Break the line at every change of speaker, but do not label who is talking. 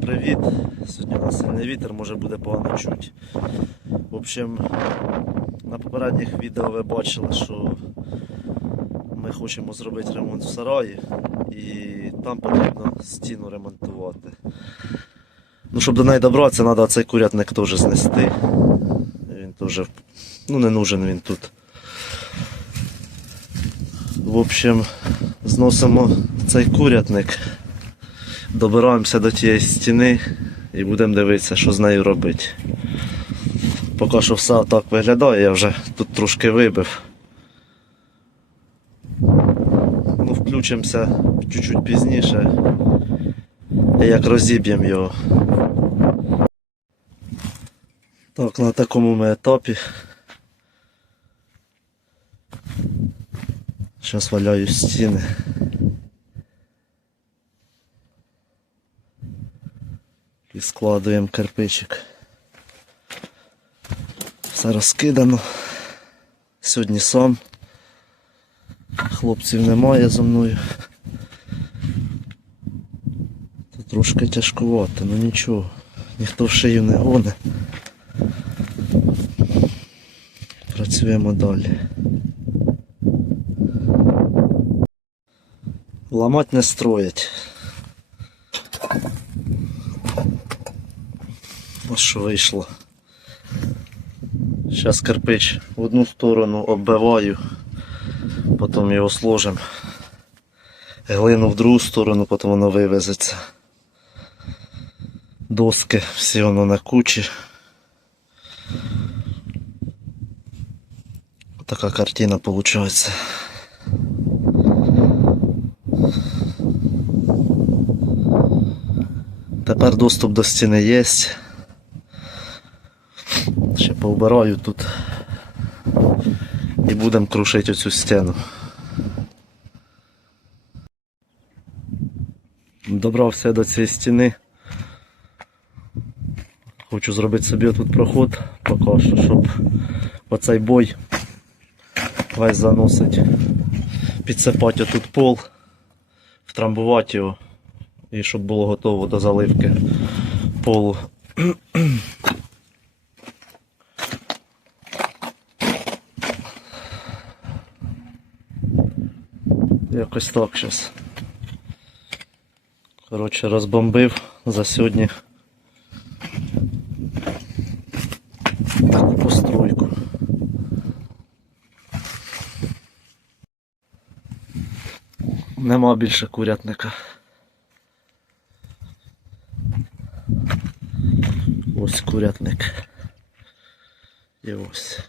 привіт. Сьогодні у нас сильний вітер, може буде погано чути. В общем, на попередніх відео ви бачили, що ми хочемо зробити ремонт в сараї і там потрібно стіну ремонтувати. Ну, щоб до неї добратися, треба цей курятник теж знести. Він теж ну, не нужен він тут. В общем, зносимо цей курятник, добираємося до тієї стіни і будемо дивитися, що з нею робити. Поки що все так виглядає, я вже тут трошки вибив. Ну, включимося чуть-чуть пізніше, як розіб'ємо його. Так, на такому ми етапі. Зараз валяю стіни. І складуємо кирпичик. Все розкидано. Сьогодні сам. Хлопців немає за мною. Тут трошки тяжкувато, ну нічого. Ніхто в шию не гоне. Працюємо далі. Ламать не строять. Ось що вийшло. Зараз кирпич в одну сторону оббиваю, потім його сложимо. Глину в другу сторону, потім воно вивезеться. Доски всі воно на кучі. Така картина виходить. Тепер доступ до стіни є. Ще повбираю тут і будемо крушити оцю стіну. Добрався до цієї стіни. Хочу зробити собі тут проход поки що, щоб оцей бой весь заносить. Підсипати тут пол, втрамбувати його і щоб було готово до заливки полу. Якось так зараз. Коротше, розбомбив за сьогодні таку постройку. Нема більше курятника. Ось курятник. І ось.